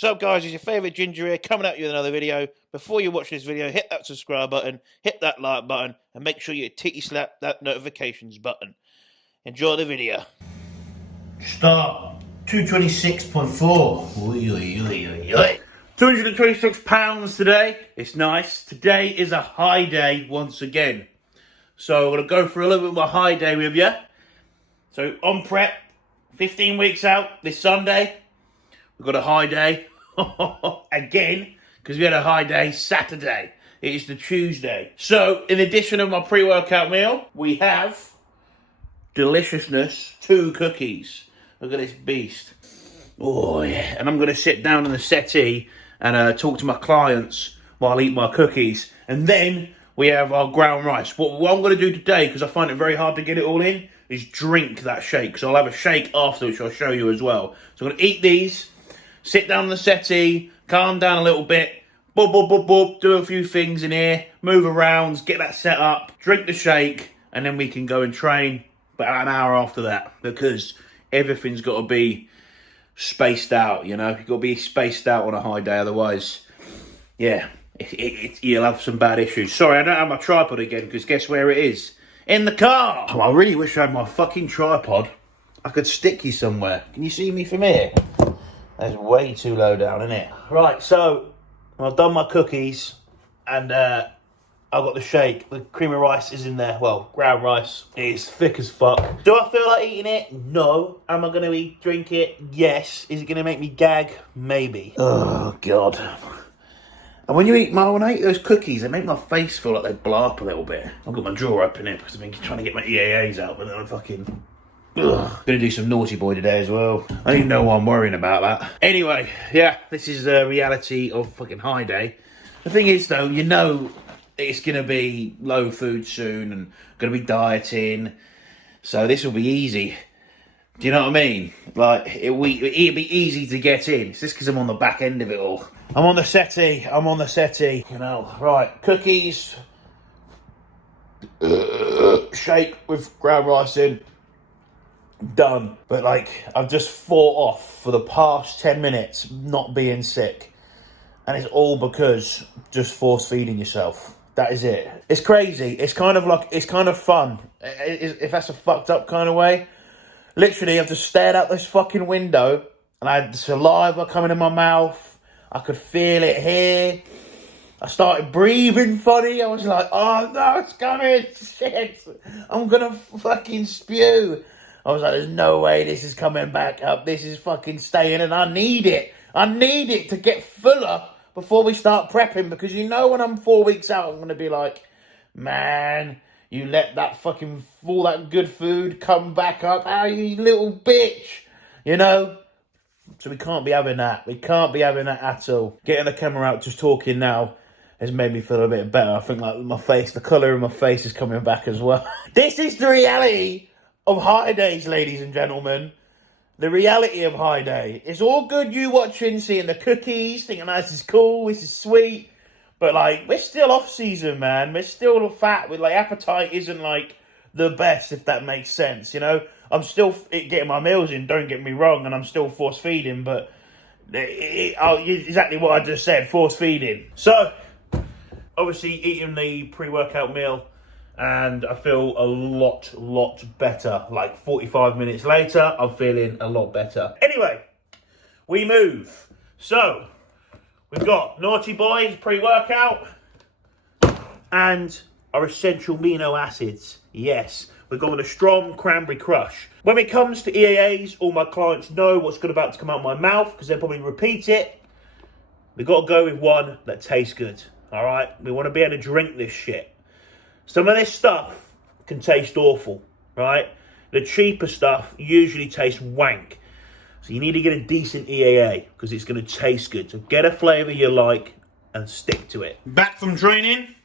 So guys, it's your favourite Ginger here coming at you with another video. Before you watch this video, hit that subscribe button, hit that like button, and make sure you titty slap that notifications button. Enjoy the video. Start 226.4. 226 pounds today. It's nice. Today is a high day once again. So I'm going to go for a little bit of a high day with you. So on prep, 15 weeks out this Sunday. We've got a high day again, because we had a high day Saturday. It is the Tuesday. So, in addition of my pre-workout meal, we have deliciousness, 2 cookies. Look at this beast. Oh, yeah. And I'm going to sit down on the settee and talk to my clients while I eat my cookies. And then we have our ground rice. What I'm going to do today, because I find it very hard to get it all in, is drink that shake. So I'll have a shake after, which I'll show you as well. So I'm going to eat these. Sit down on the settee, calm down a little bit, do a few things in here, move around, get that set up, drink the shake, and then we can go and train about an hour after that, because everything's got to be spaced out, you know? You've got to be spaced out on a high day, otherwise, yeah, you'll have some bad issues. Sorry, I don't have my tripod again, because guess where it is? In the car! Oh, I really wish I had my fucking tripod. I could stick you somewhere. Can you see me from here? That's way too low down, isn't it? Right, so I've done my cookies and I've got the shake. The cream of rice is in there. Well, ground rice. It is thick as fuck. Do I feel like eating it? No. Am I going to drink it? Yes. Is it going to make me gag? Maybe. Oh, God. And when I eat those cookies, they make my face feel like they blow up a little bit. I've got my jaw open here because I've been trying to get my EAAs out, but then I'm fucking... Ugh. Gonna do some naughty boy today as well. I don't even know why I'm worrying about that. Anyway, yeah, this is the reality of fucking high day. The thing is though, you know it's gonna be low food soon and gonna be dieting. So this will be easy. Do you know what I mean? Like, it'd be easy to get in. It's just because I'm on the back end of it all. I'm on the settee. You know, right, cookies. Shake with ground rice in. Done. But like, I've just fought off for the past 10 minutes not being sick, and it's all because just force feeding yourself. That is it. It's crazy. It's kind of fun, if that's a fucked up kind of way. Literally, I've just stared out this fucking window and I had the saliva coming in my mouth. I could feel it here. I started breathing funny. I was like, oh no, it's coming. Shit, I'm gonna fucking spew. I was like, there's no way this is coming back up. This is fucking staying, and I need it. I need it to get fuller before we start prepping, because you know when I'm 4 weeks out, I'm going to be like, man, you let that fucking, all that good food come back up. Oh, you little bitch. You know? So we can't be having that. We can't be having that at all. Getting the camera out, just talking now, has made me feel a bit better. I think like my face, the colour of my face is coming back as well. This is the reality of high days, ladies and gentlemen. The reality of high day. It's all good you watching, seeing the cookies, thinking, oh, this is cool, this is sweet. But like, we're still off season, man. We're still fat. With like, appetite isn't like the best, if that makes sense, you know. I'm still getting my meals in, don't get me wrong, and I'm still force feeding, but exactly what I just said, force feeding. So, obviously eating the pre-workout meal, and I feel a lot better. Like 45 minutes later, I'm feeling a lot better. Anyway, we move. So, we've got Naughty Boys pre-workout and our essential amino acids. Yes, we've got a strong cranberry crush. When it comes to EAAs, all my clients know what's good about to come out of my mouth, because they'll probably repeat it. We've got to go with one that tastes good, all right? We want to be able to drink this shit. Some of this stuff can taste awful, right? The cheaper stuff usually tastes wank. So you need to get a decent EAA, because it's going to taste good. So get a flavour you like and stick to it. Back from training,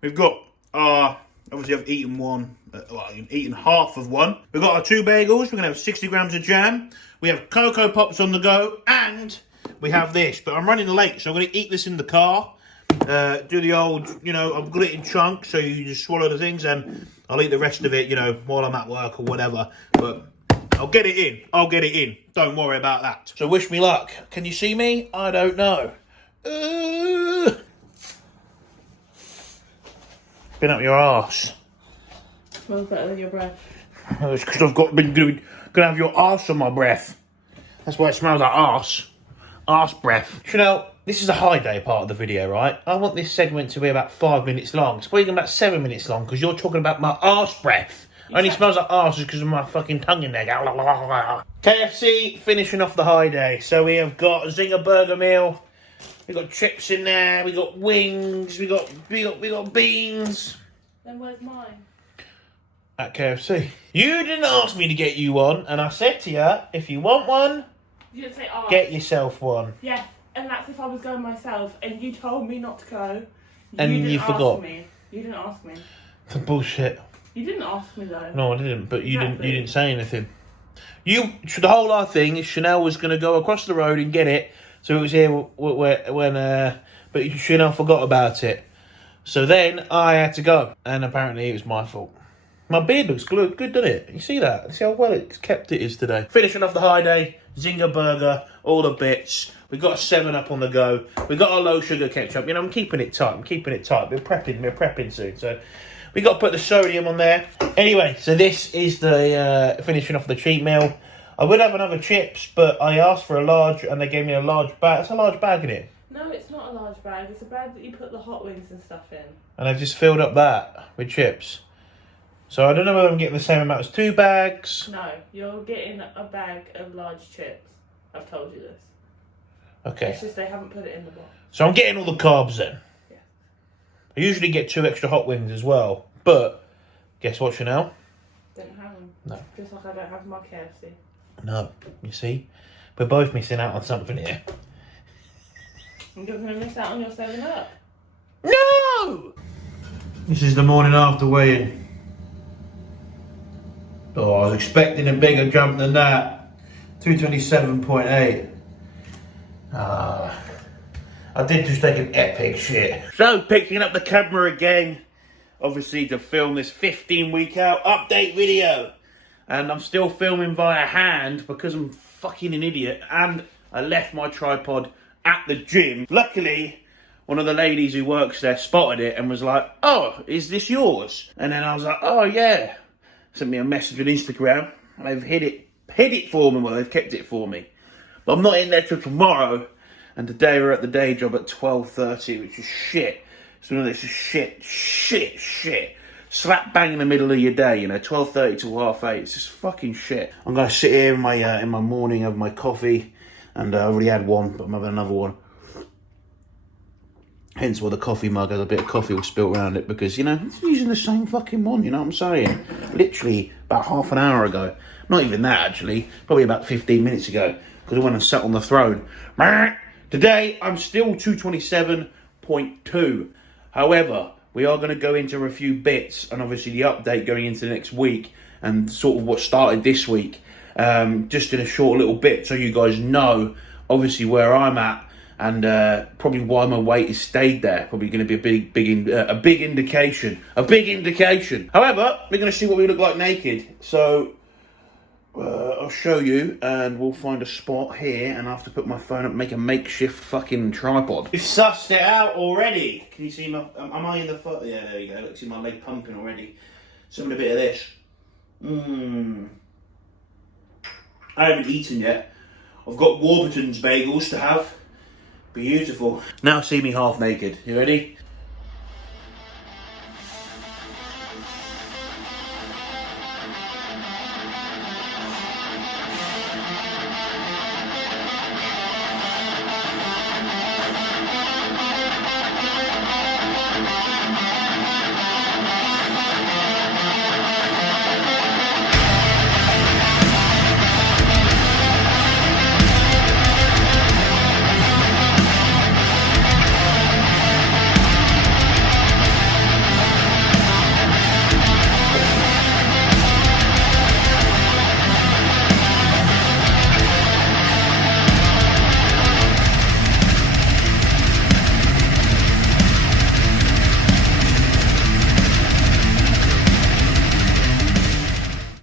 we've got obviously I've eaten one, I've eaten half of one. We've got our 2 bagels, we're going to have 60 grams of jam. We have Cocoa Pops on the go, and we have this. But I'm running late, so I'm going to eat this in the car. Do the old, you know, I've got it in chunks, so you just swallow the things, and I'll eat the rest of it, you know, while I'm at work or whatever. But I'll get it in. I'll get it in. Don't worry about that. So wish me luck. Can you see me? I don't know. Been up your arse. Smells better than your breath. It's because I've gonna have your arse on my breath. That's why it smells like arse. Arse breath. Chanel, this is a high day part of the video, right? I want this segment to be about 5 minutes long. It's probably about 7 minutes long because you're talking about my arse breath. Only smells like arse because of my fucking tongue in there. KFC finishing off the high day. So we have got a Zinger burger meal. We got chips in there. We got wings. We got beans. Then where's mine? At KFC. You didn't ask me to get you one, and I said to you, if you want one, You didn't say ask. get yourself one. Yeah, and that's if I was going myself, and you told me not to go. And you forgot. Ask me. You didn't ask me. Bullshit. You didn't ask me though. No, I didn't. But you Exactly. didn't say anything. The whole other thing is Chanel was going to go across the road and get it, so it was here but Chanel forgot about it. So then I had to go, and apparently it was my fault. My beard looks good, doesn't it? You see that? See how well it's kept it is today. Finishing off the high day, Zinger burger, all the bits. We got a 7-Up on the go. We got our low sugar ketchup. You know, I'm keeping it tight. We're prepping soon. So we got to put the sodium on there. Anyway, so this is the finishing off the cheat meal. I would have another chips, but I asked for a large, and they gave me a large bag. It's a large bag, isn't it? No, it's not a large bag. It's a bag that you put the hot wings and stuff in. And I've just filled up that with chips. So I don't know whether I'm getting the same amount as 2 bags. No, you're getting a bag of large chips. I've told you this. Okay. It's just they haven't put it in the box. So I'm getting all the carbs then. Yeah. I usually get 2 extra hot wings as well. But guess what, Chanel? Don't have them. No. Just like I don't have my KFC. No. You see? We're both missing out on something here. You're going to miss out on your 7-Up. No! This is the morning after weigh-in. Oh, I was expecting a bigger jump than that. 227.8. I did just take an epic shit. So, picking up the camera again, obviously to film this 15-week out update video. And I'm still filming via hand because I'm fucking an idiot. And I left my tripod at the gym. Luckily, one of the ladies who works there spotted it and was like, "Oh, is this yours?" And then I was like, "Oh, yeah." Sent me a message on Instagram. They've hid it for me. Well, they've kept it for me. But I'm not in there till tomorrow. And today we're at the day job at 12:30, which is shit. So this is shit. Slap bang in the middle of your day, 12:30 to 8:30. It's just fucking shit. I'm gonna sit here in my morning, have my coffee, and I already had one, but I'm having another one. Hence why the coffee mug has a bit of coffee all spilt around it, because, it's using the same fucking one, you know what I'm saying? Literally about half an hour ago. Not even that, actually. Probably about 15 minutes ago, because I went and sat on the throne. Today, I'm still 227.2. However, we are going to go into a few bits, and obviously the update going into the next week, and sort of what started this week, just in a short little bit, so you guys know, obviously, where I'm at, and probably why my weight has stayed there. Probably going to be a big indication. However, we're going to see what we look like naked. So I'll show you, and we'll find a spot here, and I have to put my phone up and make a makeshift fucking tripod. We've sussed it out already. Can you see my? Am I in the foot? Yeah, there you go. Look, see my leg pumping already. Some a bit of this. I haven't eaten yet. I've got Warburton's bagels to have. Beautiful. Now see me half naked. You ready?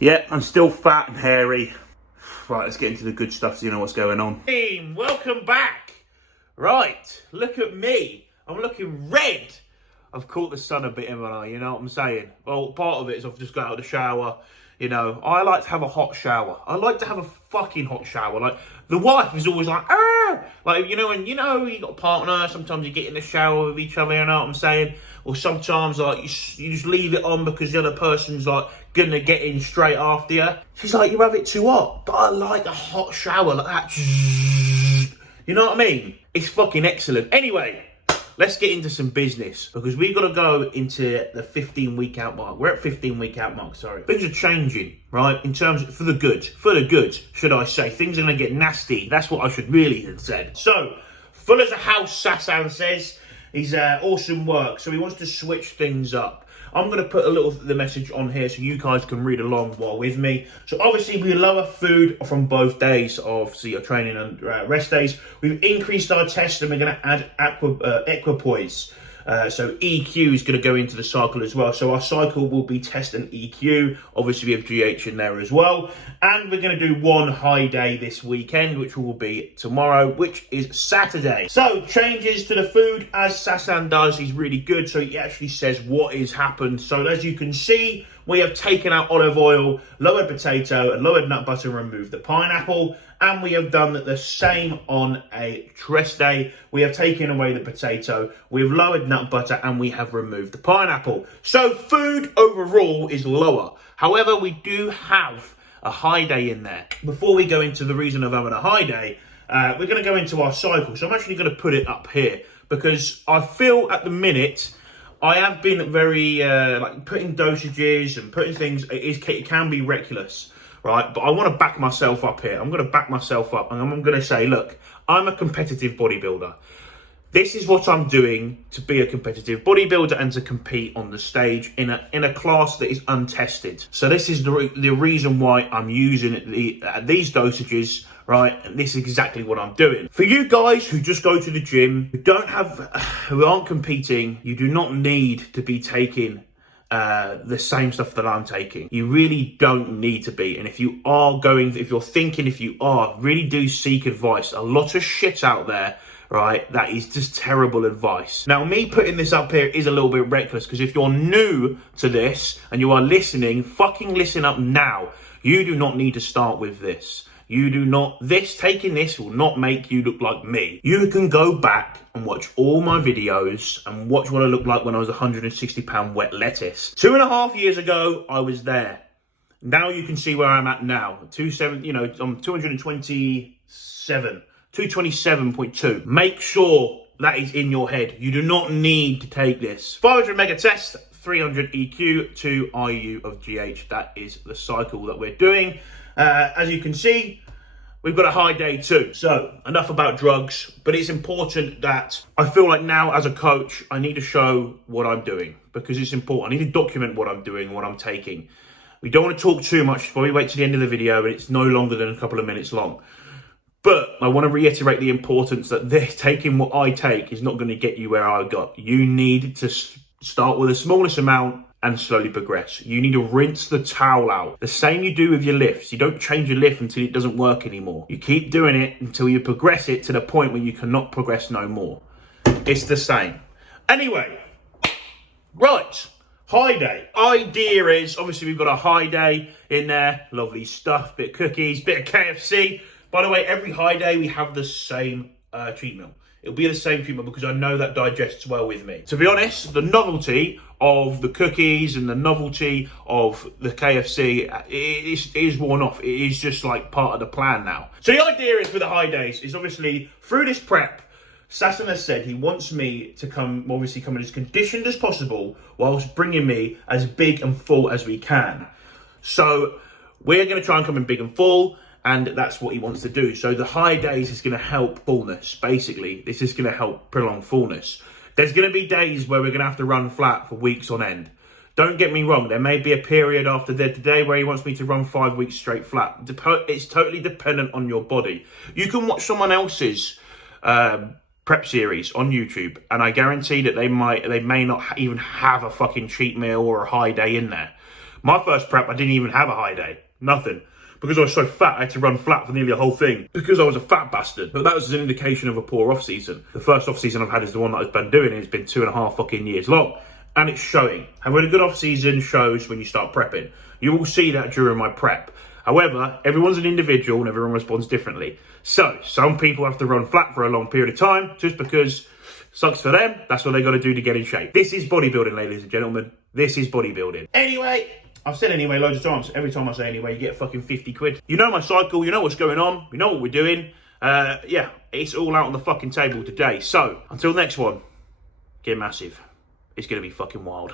Yeah, I'm still fat and hairy. Right, let's get into the good stuff so you know what's going on. Team, welcome back. Right, look at me. I'm looking red. I've caught the sun a bit, haven't I? You know what I'm saying? Well, part of it is I've just got out of the shower. You know, I like to have a hot shower. I like to have a fucking hot shower. Like, the wife is always like, ah! Like, you know, and you got a partner, sometimes you get in the shower with each other, you know what I'm saying? Or sometimes, like, you just leave it on because the other person's, like, gonna get in straight after you. She's like, you have it too hot. But I like a hot shower like that. You know what I mean? It's fucking excellent. Anyway, let's get into some business because we've got to go into the 15-week out mark. We're at 15-week out mark, sorry. Things are changing, right? In terms of, for the good, should I say. Things are going to get nasty. That's what I should really have said. So, full as a house, Sasan says. He's awesome work. So he wants to switch things up. I'm going to put the message on here so you guys can read along while with me. So obviously we lower food from both days of your training and rest days. We've increased our test and we're going to add equipoise. So EQ is going to go into the cycle as well. So our cycle will be test and EQ. Obviously we have GH in there as well. And we're going to do one high day this weekend, which will be tomorrow, which is Saturday. So changes to the food, as Sasan does. He's really good. So he actually says what has happened. So as you can see, we have taken out olive oil, lowered potato, and lowered nut butter and removed the pineapple. And we have done the same on a rest day. We have taken away the potato, we've lowered nut butter, and we have removed the pineapple. So food overall is lower. However, we do have a high day in there. Before we go into the reason of having a high day, we're going to go into our cycle. So I'm actually going to put it up here because I feel at the minute I have been very like putting dosages and putting things. It can be reckless, right? But I want to back myself up here. I'm going to back myself up, and I'm going to say, look, I'm a competitive bodybuilder. This is what I'm doing to be a competitive bodybuilder and to compete on the stage in a class that is untested. So this is the reason why I'm using these dosages, right? And this is exactly what I'm doing. For you guys who just go to the gym, who aren't competing, you do not need to be taking the same stuff that I'm taking. You really don't need to be. And if you are really do seek advice. A lot of shit out there, right, that is just terrible advice. Now, me putting this up here is a little bit reckless because if you're new to this and you are listening, fucking listen up now. You do not need to start with this. Taking this will not make you look like me. You can go back and watch all my videos and watch what I looked like when I was 160-pound wet lettuce. 2.5 years ago, I was there. Now you can see where I'm at now. I'm 227. 227.2. Make sure that is in your head. You do not need to take this. 500 mega test, 300 EQ, 2 IU of GH. That is the cycle that we're doing. As you can see, we've got a high day too. So enough about drugs, but it's important that I feel like now as a coach, I need to show what I'm doing because it's important. I need to document what I'm doing, what I'm taking. We don't want to talk too much before we wait to the end of the video and it's no longer than a couple of minutes long. But I want to reiterate the importance that taking what I take is not going to get you where I got. You need to start with the smallest amount and slowly progress. You need to rinse the towel out. The same you do with your lifts. You don't change your lift until it doesn't work anymore. You keep doing it until you progress it to the point where you cannot progress no more. It's the same. Anyway, right. High day. Idea is, obviously we've got a high day in there. Lovely stuff. Bit of cookies, bit of KFC. By the way, every high day we have the same treat meal. It'll be the same treatment because I know that digests well with me. To be honest, the novelty of the cookies and the novelty of the KFC is worn off. It is just like part of the plan now. So the idea is for the high days is obviously through this prep, Sasan has said he wants me to come in as conditioned as possible whilst bringing me as big and full as we can. So we're going to try and come in big and full. And that's what he wants to do. So the high days is going to help fullness, basically. This is going to help prolong fullness. There's going to be days where we're going to have to run flat for weeks on end. Don't get me wrong. There may be a period after today where he wants me to run 5 weeks straight flat. It's totally dependent on your body. You can watch someone else's prep series on YouTube, and I guarantee that they may not even have a fucking cheat meal or a high day in there. My first prep, I didn't even have a high day. Nothing. because I was so fat, I had to run flat for nearly the whole thing because I was a fat bastard. But that was an indication of a poor off-season. The first off-season I've had is the one that I've been doing, and it's been 2.5 fucking years long. And it's showing. Having a good off-season shows when you start prepping. You will see that during my prep. However, everyone's an individual and everyone responds differently. So, some people have to run flat for a long period of time just because sucks for them. That's what they got to do to get in shape. This is bodybuilding, ladies and gentlemen. This is bodybuilding. Anyway, I've said anyway loads of times. Every time I say anyway, you get fucking 50 quid. You know my cycle. You know what's going on. You know what we're doing. Yeah, it's all out on the fucking table today. So, until next one, get massive. It's going to be fucking wild.